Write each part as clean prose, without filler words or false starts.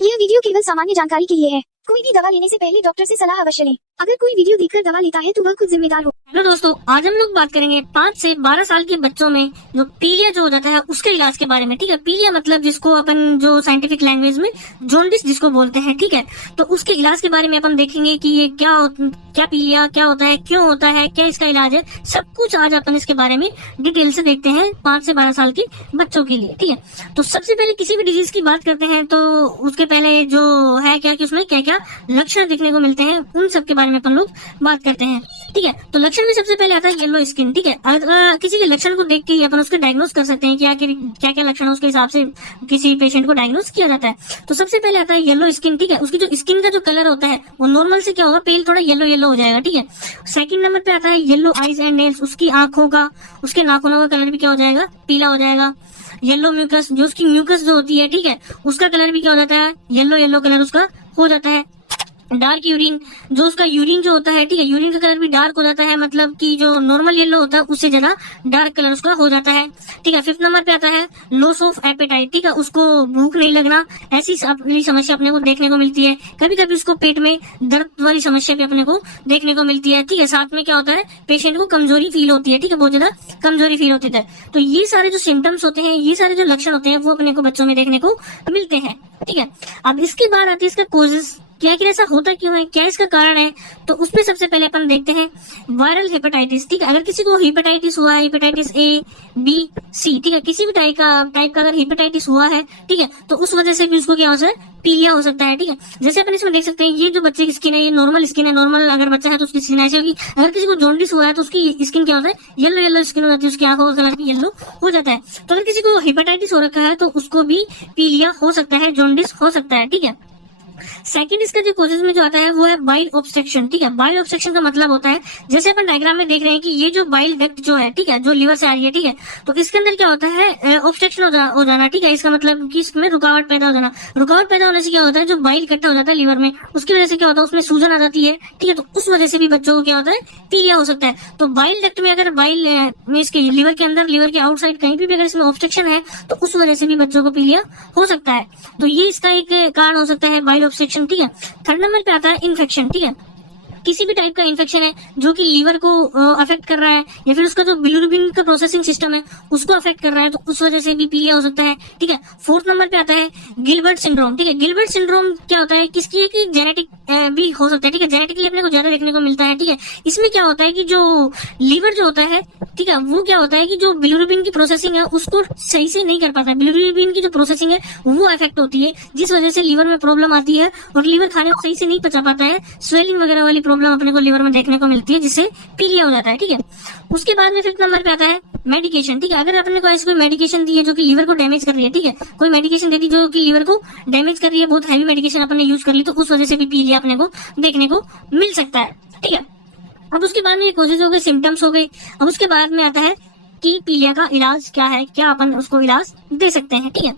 यह वीडियो केवल सामान्य जानकारी के लिए है। कोई भी दवा लेने से पहले डॉक्टर से सलाह अवश्य लें। अगर कोई वीडियो देखकर दवा लेता है तो वह खुद जिम्मेदार हो। हेलो दोस्तों, आज हम लोग बात करेंगे 5 से 12 साल के बच्चों में जो पीलिया जो हो जाता है उसके इलाज के बारे में। ठीक है, पीलिया मतलब जिसको अपन जो साइंटिफिक लैंग्वेज में जॉन्डिस जिसको बोलते हैं। ठीक है, तो उसके इलाज के बारे में अपन देखेंगे कि ये क्या पीलिया क्या होता है, क्यों होता है, क्या इसका इलाज है, सब कुछ आज अपन इसके बारे में डिटेल से देखते हैं 5 से 12 साल के बच्चों के लिए। ठीक है, तो सबसे पहले किसी भी डिजीज की बात करते हैं तो उसके पहले जो है क्या कि उसमें क्या क्या लक्षण दिखने को मिलते हैं, उन सब के बारे में अपन लोग बात करते हैं। ठीक है, तो लक्षण में सबसे पहले आता है येलो स्किन। ठीक है, अगर किसी के लक्षण को देख के ही अपन उसको डायग्नोस कर सकते हैं कि क्या क्या लक्षण है, उसके हिसाब से किसी पेशेंट को डायग्नोस किया जाता है। तो सबसे पहले आता है येलो स्किन। ठीक है, उसकी जो स्किन का जो कलर होता है वो नॉर्मल से क्या होगा, पेल थोड़ा येलो येलो हो जाएगा। ठीक है, सेकंड नंबर पे आता है येलो आईज एंड नेल्स। उसकी आंखों का, उसके नाखूनों का कलर भी क्या हो जाएगा, पीला हो जाएगा। येलो म्यूकस, जो उसकी म्यूकस जो होती है, ठीक है, उसका कलर भी क्या हो जाता है, येलो येलो कलर उसका हो जाता है। डार्क यूरिन, जो उसका यूरिन जो होता है, ठीक है, यूरिन का कलर भी डार्क हो जाता है, मतलब कि जो नॉर्मल येलो होता है उससे ज्यादा डार्क कलर उसका हो जाता है। ठीक है, फिफ्थ नंबर पे आता है लॉस ऑफ एपेटाइट। ठीक है, उसको भूख नहीं लगना, ऐसी समस्या अपने को देखने को मिलती है। कभी कभी उसको पेट में दर्द वाली समस्या भी अपने को देखने को मिलती है। ठीक है, साथ में क्या होता है, पेशेंट को कमजोरी फील होती है। ठीक है, बहुत ज्यादा कमजोरी फील होती है। तो ये सारे जो सिम्टम्स होते हैं, ये सारे जो लक्षण होते हैं वो अपने को बच्चों में देखने को मिलते हैं। ठीक है, अब इसके बाद आती है इसका कोजेस, क्या ऐसा होता क्यों है, क्या इसका कारण है। तो उसमें सबसे पहले अपन देखते हैं वायरल हेपेटाइटिस। ठीक है, अगर किसी को हेपेटाइटिस हुआ है, हेपेटाइटिस ए बी सी, ठीक है, किसी भी टाइप का अगर हेपेटाइटिस हुआ है, ठीक है, तो उस वजह से भी उसको क्या हो सकता है, पीलिया हो सकता है। ठीक है, जैसे अपन इसमें देख सकते हैं ये जो बच्चे की स्किन है ये नॉर्मल स्किन है। नॉर्मल अगर बच्चा है तो उसकी स्किन ऐसी होगी। अगर किसी को जॉन्डिस हुआ है तो उसकी स्किन क्या होता है, येलो येलो स्किन हो जाती है, उसकी आंखों का कलर भी येलो हो जाता है। तो अगर किसी को हेपेटाइटिस हो रखा है तो उसको भी पीलिया हो सकता है, जॉन्डिस हो सकता है। ठीक है, सेकंड इसका जो कोजेस में जो आता है वो है बाइल ऑब्स्ट्रक्शन। ठीक है, बाइल ऑब्स्ट्रक्शन का मतलब होता है, जैसे अपन डायग्राम में देख रहे हैं कि ये जो बाइल डक्ट जो है, ठीक है, जो लिवर से आ रही है, ठीक है, तो इसके अंदर क्या होता है, ऑब्स्ट्रक्शन हो जाना। ठीक है, इसका मतलब कि इसमें रुकावट पैदा हो जाना। रुकावट पैदा होने से क्या होता है, जो बाइल इकट्ठा हो जाता है लिवर में, उसकी वजह से क्या होता है, उसमें सूजन आ जाती है। ठीक है, तो उस वजह से भी बच्चों को क्या होता है, पीलिया हो सकता है। तो बाइल डक्ट में अगर बाइल में इसके लिवर के अंदर, लिवर के आउटसाइड कहीं भी अगर इसमें ऑब्स्ट्रक्शन है तो उस वजह से भी बच्चों को पीलिया हो सकता है। तो ये इसका एक कारण हो सकता है, बाइल ऑब्स्ट्रक्शन। ठीक है, थर्ड नंबर पे आता है इन्फेक्शन। ठीक है, किसी भी टाइप का इन्फेक्शन है जो कि लीवर को अफेक्ट कर रहा है, या फिर उसका जो बिलिरुबिन का प्रोसेसिंग सिस्टम है उसको अफेक्ट कर रहा है, तो उस वजह से भी पीलिया हो सकता है। ठीक है, फोर्थ नंबर पे आता है गिलबर्ट सिंड्रोम। ठीक है, गिलबर्ट सिंड्रोम क्या होता है, किसकी है कि जेनेटिक भी हो सकता है। ठीक है, जेनेटिकली अपने को ज्यादा देखने को मिलता है। ठीक है, इसमें क्या होता है कि जो लीवर जो होता है, ठीक है, वो क्या होता है कि जो बिलिरुबिन की प्रोसेसिंग है उसको सही से नहीं कर पाता है। बिलिरुबिन की जो प्रोसेसिंग है वो अफेक्ट होती है, जिस वजह से लीवर में प्रॉब्लम आती है और लीवर खाने को सही से नहीं पचा पाता है। स्वेलिंग वगैरह वाली प्रॉब्लम अपने को लीवर में देखने को मिलती है, जिससे पीलिया हो जाता है। ठीक है, उसके बाद में फिफ्थ नंबर पे आता है मेडिकेशन। ठीक है, अगर अपने को ऐसी कोई मेडिकेशन दी है जो कि लीवर को डैमेज कर रही है, ठीक है, कोई मेडिकेशन दे दी जो कि लीवर को डैमेज कर रही है, बहुत हैवी मेडिकेशन अपने यूज कर ली, तो उस वजह से भी पीलिया अपने को देखने को मिल सकता है। ठीक है, अब उसके बाद में ये कोजेज हो गए, सिम्टम्स हो गए। अब उसके बाद में आता है कि पीलिया का इलाज क्या है, क्या अपन उसको इलाज दे सकते हैं। ठीक है,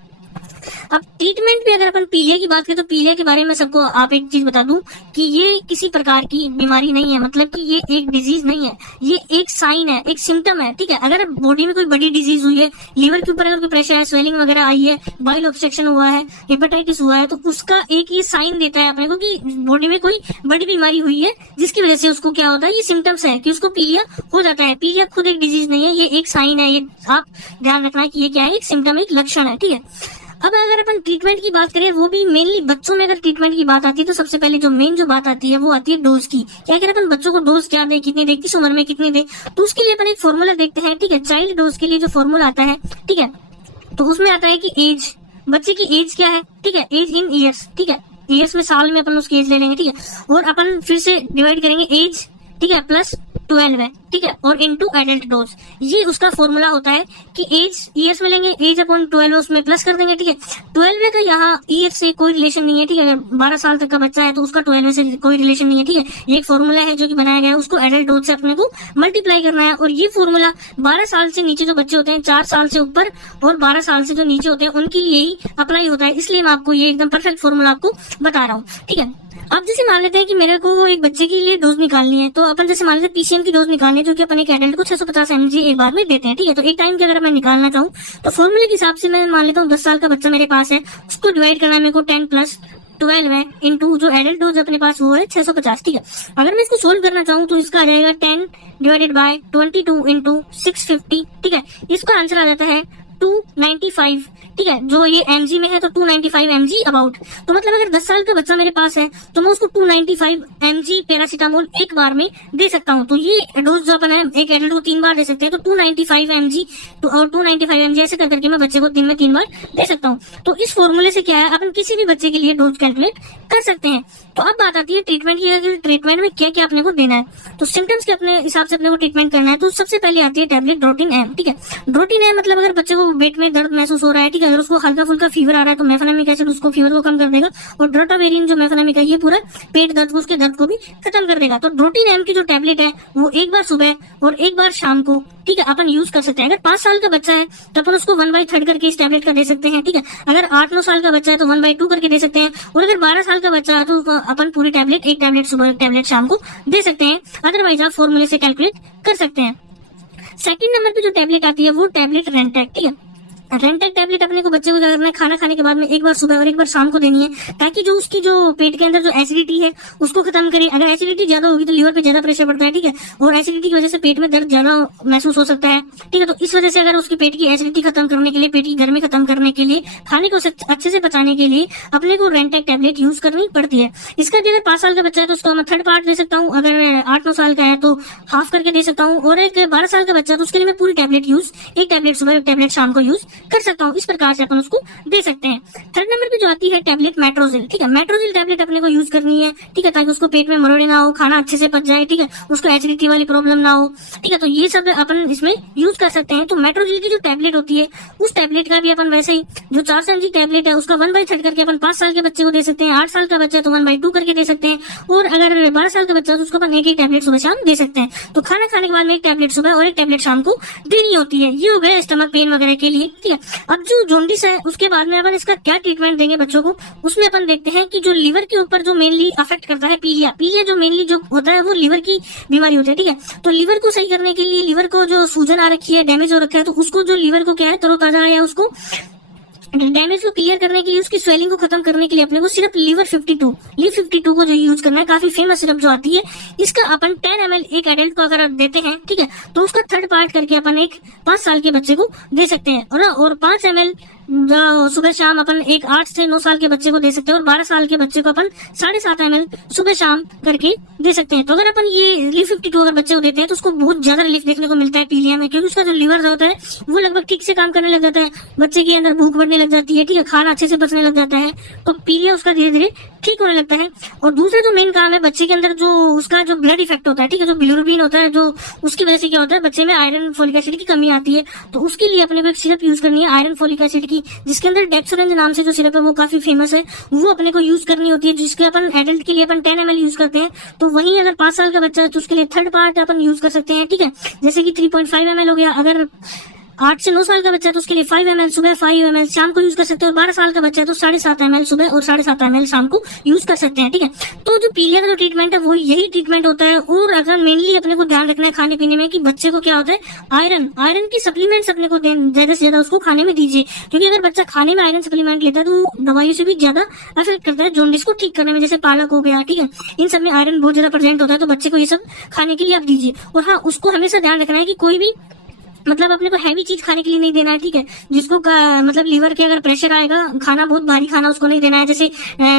अब ट्रीटमेंट भी अगर अपन पीलिया की बात करें तो पीलिया के बारे में सबको आप एक चीज बता दूं कि ये किसी प्रकार की बीमारी नहीं है, मतलब कि ये एक डिजीज नहीं है, ये एक साइन है, एक सिम्टम है। ठीक है, अगर बॉडी में कोई बड़ी डिजीज हुई है, लीवर के ऊपर अगर कोई प्रेशर है, स्वेलिंग वगैरह आई है, बाइल ऑब्स्ट्रक्शन हुआ है, हेपेटाइटिस हुआ है, तो उसका एक ये साइन देता है अपने को कि बॉडी में कोई बड़ी बीमारी हुई है, जिसकी वजह से उसको क्या होता है, ये सिम्टम्स है कि उसको पीलिया हो जाता है। पीलिया खुद एक डिजीज नहीं है, ये एक साइन है, ये आप ध्यान रखना है कि ये क्या है, एक सिम्टम, एक लक्षण है। ठीक है, अब अगर अपन ट्रीटमेंट की बात करें, वो भी मेनली बच्चों में अगर ट्रीटमेंट की बात आती है तो सबसे पहले जो मेन जो बात आती है वो आती है डोज की। क्या करें अपन बच्चों को डोज क्या दे, कितनी दे, किस उम्र में कितनी दे, तो उसके लिए अपन एक फॉर्मूला देखते हैं। ठीक है, चाइल्ड डोज के लिए जो फॉर्मूला आता है, ठीक है, तो उसमें आता है कि एज, बच्चे की एज क्या है, ठीक है, एज इन ईयर्स। ठीक है, ईयर्स में, साल में अपन उसकी एज ले लेंगे। ठीक है, और अपन फिर से डिवाइड करेंगे एज, ठीक है, प्लस 12 है, ठीक है, और इनटू एडल्ट डोज, ये उसका फॉर्मूला होता है कि एज ईयर्स में लेंगे, एज अपॉन 12 उसमें प्लस कर देंगे। ठीक है, 12 का यहाँ ईयर से कोई रिलेशन नहीं है। ठीक है, अगर 12 साल तक का बच्चा है तो उसका 12 से कोई रिलेशन नहीं है। ठीक है, ये एक फॉर्मूला है जो कि बनाया गया है, उसको एडल्ट डोज से अपने को मल्टीप्लाई करना है, और ये फॉर्मूला 12 साल से नीचे जो बच्चे होते हैं, 4 साल से ऊपर और 12 साल से जो नीचे होते हैं उनके लिए ही अप्लाई होता है, इसलिए मैं आपको ये एकदम परफेक्ट फॉर्मूला आपको बता रहा हूँ। ठीक है, अब जैसे मान लेते हैं कि मेरे को एक बच्चे के लिए डोज निकालनी है, तो अपन जैसे मान लेते हैं पीसीएम की डोज निकालनी है, जो कि अपन एक एडल्ट को 650 mg एक बार में देते हैं। ठीक है, तो एक टाइम की अगर मैं निकालना चाहूँ तो फॉर्मूले के हिसाब से मैं मान लेता हूँ 10 साल का बच्चा मेरे पास है, उसको डिवाइड करना है मेरे को 10 + 12 है इंटू जो एडल्ट डोज अपने पास वो है 650, ठीक है। अगर मैं इसको सोल्व करना चाहूँ तो इसका आ जाएगा 10 डिवाइडेड बाय 22 इंटू 650, ठीक है। इसका आंसर आ जाता है 295, ठीक है। जो ये mg में है तो 295 mg अबाउट। तो मतलब अगर 10 साल का बच्चा मेरे पास है तो मैं उसको 295 mg पैरासीटामोल एक बार में दे सकता हूँ। तो ये डोज जो अपन है एक एडल्ट को 3 बार दे सकते हैं, तो 295 mg और 295 mg ऐसे करके मैं बच्चे को दिन में 3 बार दे सकता हूँ। तो इस फॉर्मूले से क्या है, अपन किसी भी बच्चे के लिए डोज कैलकुलेट कर सकते हैं। तो अब बात आती है ट्रीटमेंट की। ट्रीटमेंट में क्या क्या अपने को देना है, तो सिम्टम्स के अपने हिसाब से अपने को ट्रीटमेंट करना है। तो सबसे पहले आती है टैबलेट ड्रोटिन एम, ठीक है। ड्रोटिन एम मतलब अगर बच्चे को पेट में दर्द महसूस हो रहा है, ठीक है, अगर उसको हल्का फुल्का फीवर आ रहा है तो मेफेनामिक एसिड उसको फीवर को कम कर देगा, और ड्रोटावेरिन जो मेफेनामिक है ये पूरा पेट दर्द को उसके दर्द को भी खत्म कर देगा। तो ड्रोटिन एम की जो टैबलेट है वो एक बार सुबह और एक बार शाम को, ठीक है, अपन यूज कर सकते हैं। अगर 5 साल का बच्चा है तो अपन उसको 1/3 करके इस टैबलेट का दे सकते हैं, ठीक है। अगर 8-9 साल का बच्चा है तो 1/2 करके दे सकते हैं, और अगर 12 साल का बच्चा है तो अपन पूरी टैबलेट, एक टैबलेट सुबह एक टैबलेट शाम को दे सकते हैं। अदरवाइज आप फॉर्मूले से कैलकुलेट कर सकते हैं। सेकंड नंबर पे जो टैबलेट आती है वो टैबलेट रेंटैक, ठीक है। रेंटैक टैबलेट अपने को बच्चे को क्या करना है, खाना खाने के बाद में एक बार सुबह और एक बार शाम को देनी है, ताकि जो उसकी जो पेट के अंदर जो एसिडिटी है उसको खत्म करे। अगर एसिडिटी ज्यादा होगी तो लीवर पे ज्यादा प्रेशर पड़ता है, ठीक है, और एसिडिटी की वजह से पेट में दर्द ज्यादा महसूस हो सकता है, ठीक है। तो इस वजह से अगर उसकी पेट की एसिडिटी खत्म करने के लिए, पेट की गर्मी खत्म करने के लिए, खाने को अच्छे से पचाने के लिए अपने को रेंटैक टैबलेट यूज करनी पड़ती है। इसका भी अगर 5 साल का बच्चा है तो उसको मैं 3rd पार्ट दे सकता हूँ, अगर 8-9 साल का है तो हाफ करके दे सकता हूँ, और एक 12 साल का बच्चा है तो उसके लिए मैं पूरी टैबलेट यूज, एक टैबलेट सुबह एक टैबलेट शाम को यूज कर सकता हूँ। इस प्रकार से अपन उसको दे सकते हैं। 3rd नंबर पे जो आती है टैबलेट मेट्रोजिल, ठीक है। मेट्रोजिल टैबलेट अपने को यूज करनी है, ठीक है, ताकि उसको पेट में मरोड़े ना हो, खाना अच्छे से पच जाए, ठीक है, उसको एसिडिटी वाली प्रॉब्लम ना हो, ठीक है। तो ये सब अपन इसमें यूज कर सकते हैं। तो मेट्रोजिल की जो टैबलेट होती है उस टैबलेट का भी अपन वैसे ही जो 400 mg टैबलेट है उसका 1/3 करके अपन 5 साल के बच्चे को दे सकते हैं, 8 साल का बच्चा है तो 1/2 करके दे सकते हैं, और अगर 12 साल का बच्चा है तो उसको अपन एक टैबलेट सुबह शाम दे सकते हैं। तो खाना खाने के बाद में एक टैबलेट सुबह और एक टैबलेट शाम को देनी होती है। ये हो गया स्टमक पेन वगैरह के लिए, ठीक है। अब जो जॉन्डिस है उसके बाद में अपन इसका क्या ट्रीटमेंट देंगे बच्चों को, उसमें अपन देखते हैं कि जो लीवर के ऊपर जो मेनली अफेक्ट करता है पीलिया, पीलिया जो मेनली जो होता है वो लीवर की बीमारी होती है, ठीक है। तो लीवर को सही करने के लिए, लीवर को जो सूजन आ रखी है, डैमेज हो रखा है, तो उसको जो लीवर को क्या है तरोताजा है, उसको डैमेज को क्लियर करने के लिए, उसकी स्वेलिंग को खत्म करने के लिए अपने को सिर्फ लीव 52 को जो यूज करना है। काफी फेमस सिरप जो आती है, इसका अपन 10 ml एक एडल्ट को अगर देते हैं, ठीक है, तो उसका 3rd पार्ट करके अपन एक 5 साल के बच्चे को दे सकते हैं, और 5 ml सुबह शाम अपन एक 8 से 9 साल के बच्चे को दे सकते हैं, और 12 साल के बच्चे को अपन 7.5 ml सुबह शाम करके दे सकते हैं। तो अगर अपन ये लीव 52 अगर बच्चे को देते हैं तो उसको बहुत ज्यादा रिलीफ देखने को मिलता है पीलिया में, क्योंकि उसका जो लीवर होता है वो लगभग ठीक से काम करने लग जाता है, बच्चे के अंदर भूख बढ़ने लग जाती है, ठीक है, खाना अच्छे से पचने लग जाता है, तो पीलिया उसका धीरे धीरे ठीक होने लगता है। और दूसरा जो मेन काम है, बच्चे के अंदर जो उसका जो ब्लड इफेक्ट होता है, ठीक है, जो बिलिरुबिन होता है, जो उसकी वजह से क्या होता है बच्चे में आयरन फोलिक एसिड की कमी आती है, तो उसके लिए अपने को एक सिरप यूज करनी है आयरन फोलिक एसिड की, जिसके अंदर डेक्सोरेंज नाम से जो सिरप है वो काफी फेमस है, वो अपने को यूज करनी होती है, जिसके अपन एडल्ट के लिए अपन 10 ml यूज करते हैं। तो वहीं अगर 5 साल का बच्चा है तो उसके लिए 3rd पार्ट अपन यूज कर सकते हैं, ठीक है, जैसे कि 3.5 ml हो गया। अगर 8 से 9 साल का बच्चा है तो उसके लिए 5 ml सुबह, 5 ml शाम को यूज कर सकते हैं, और 12 साल का बच्चा है तो 7.5 ml सुबह और 7.5 ml शाम को यूज कर सकते हैं, ठीक है। तो जो पीलिया का जो ट्रीटमेंट है वो यही ट्रीटमेंट होता है। और अगर मेनली अपने को ध्यान रखना है खाने पीने में कि बच्चे को क्या होता है, आयरन की सप्लीमेंट्स अपने को ज्यादा से ज्यादा उसको खाने में दीजिए, क्योंकि अगर बच्चा खाने में आयरन सप्लीमेंट लेता है तो दवाइयों से भी ज्यादा अफेक्ट करता है जॉन्डिस को ठीक करने में, जैसे पालक हो गया, ठीक है, इन सब में आयरन बहुत ज्यादा प्रेजेंट होता है, तो बच्चे को ये सब खाने के लिए आप दीजिए। और हाँ, उसको हमेशा ध्यान रखना है कि कोई भी मतलब अपने को हैवी चीज खाने के लिए नहीं देना है, ठीक है, जिसको मतलब लीवर के अगर प्रेशर आएगा, खाना बहुत भारी खाना उसको नहीं देना है, जैसे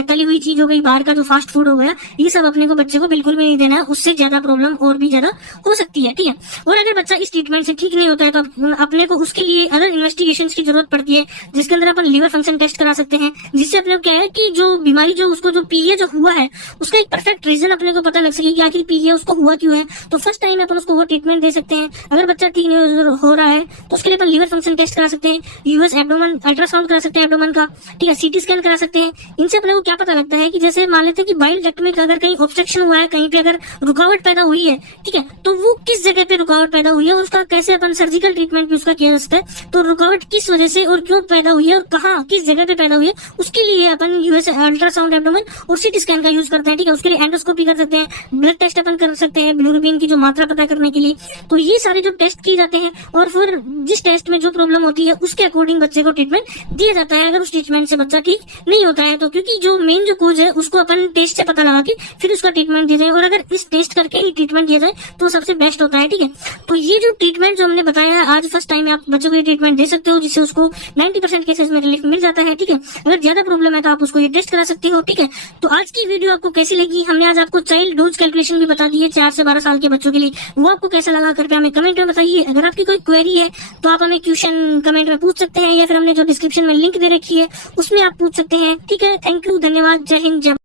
तली हुई चीज हो गई, बाहर का जो फास्ट फूड हो गया, ये सब अपने को बच्चे को बिल्कुल भी नहीं देना है, उससे ज्यादा प्रॉब्लम और भी ज्यादा हो सकती है, ठीक है। और अगर बच्चा इस ट्रीटमेंट से ठीक नहीं होता है तो अपने को उसके लिए अदर इन्वेस्टिगेशन की जरूरत पड़ती है, जिसके अंदर अपन लीवर फंक्शन टेस्ट करा सकते हैं, जिससे अपने को क्या है कि जो बीमारी जो उसको जो पीलिया जो हुआ है उसका एक परफेक्ट रीजन अपने को पता लग सके कि आखिर पीलिया उसको हुआ क्यों है। तो फर्स्ट टाइम अपन उसको वो ट्रीटमेंट दे सकते हैं। अगर बच्चा ठीक नहीं हो रहा है तो उसके लिए अपन लीवर फंक्शन टेस्ट करा सकते हैं, यूएस एब्डोमेन अल्ट्रासाउंड करा सकते हैं एब्डोमेन का, ठीक है, सीटी स्कैन करा सकते हैं। इनसे अपने को क्या पता लगता है कि जैसे मान लेते हैं कि बाइल डक्ट में अगर कहीं ऑब्स्ट्रक्शन हुआ है, कहीं पे अगर रुकावट पैदा हुई है, ठीक है, तो वो किस जगह पे रुकावट पैदा हुई है और उसका कैसे अपन सर्जिकल ट्रीटमेंट भी उसका किया जा सकता है। तो रुकावट किस वजह से और क्यों पैदा हुई है और कहाँ किस जगह पे पैदा हुई है, उसके लिए अपन यूएस अल्ट्रासाउंड एब्डोमेन और सीटी स्कैन का यूज करते हैं, ठीक है। उसके लिए एंडोस्कोपी कर सकते हैं, ब्लड टेस्ट अपन कर सकते हैं बिलिरुबिन की जो मात्रा पता करने के लिए। तो ये सारे जो टेस्ट किए जाते हैं और फिर जिस टेस्ट में जो प्रॉब्लम होती है उसके अकॉर्डिंग बच्चे को ट्रीटमेंट दिया जाता है, अगर उस ट्रीटमेंट से बच्चा ठीक नहीं होता है तो। क्योंकि जो मेन जो कोज है उसको अपन टेस्ट से पता लगा के फिर उसका ट्रीटमेंट दिया जाए, और अगर इस टेस्ट करके ही ट्रीटमेंट दिया जाए तो सबसे बेस्ट होता है, ठीक है। तो ये जो ट्रीटमेंट जो हमने बताया है आज फर्स्ट टाइम आप बच्चों को ये ट्रीटमेंट दे सकते हो, जिससे उसको 90% केसेस में रिलीफ मिल जाता है, ठीक है। अगर ज्यादा प्रॉब्लम है तो आप उसको ये टेस्ट करा सकते हो, ठीक है। तो आज की वीडियो आपको कैसी लगी, हमने आज आपको चाइल्ड डोज कैलकुलेशन भी बता दी है 4 से 12 साल के बच्चों के लिए, वो आपको कैसा लगा करके हमें कमेंट में बताइए। अगर आपकी कोई क्वेरी है तो आप हमें क्वेश्चन कमेंट में पूछ सकते हैं, या फिर हमने जो डिस्क्रिप्शन में लिंक दे रखी है उसमें आप पूछ सकते हैं, ठीक है। थैंक यू, धन्यवाद, जय हिंद, जय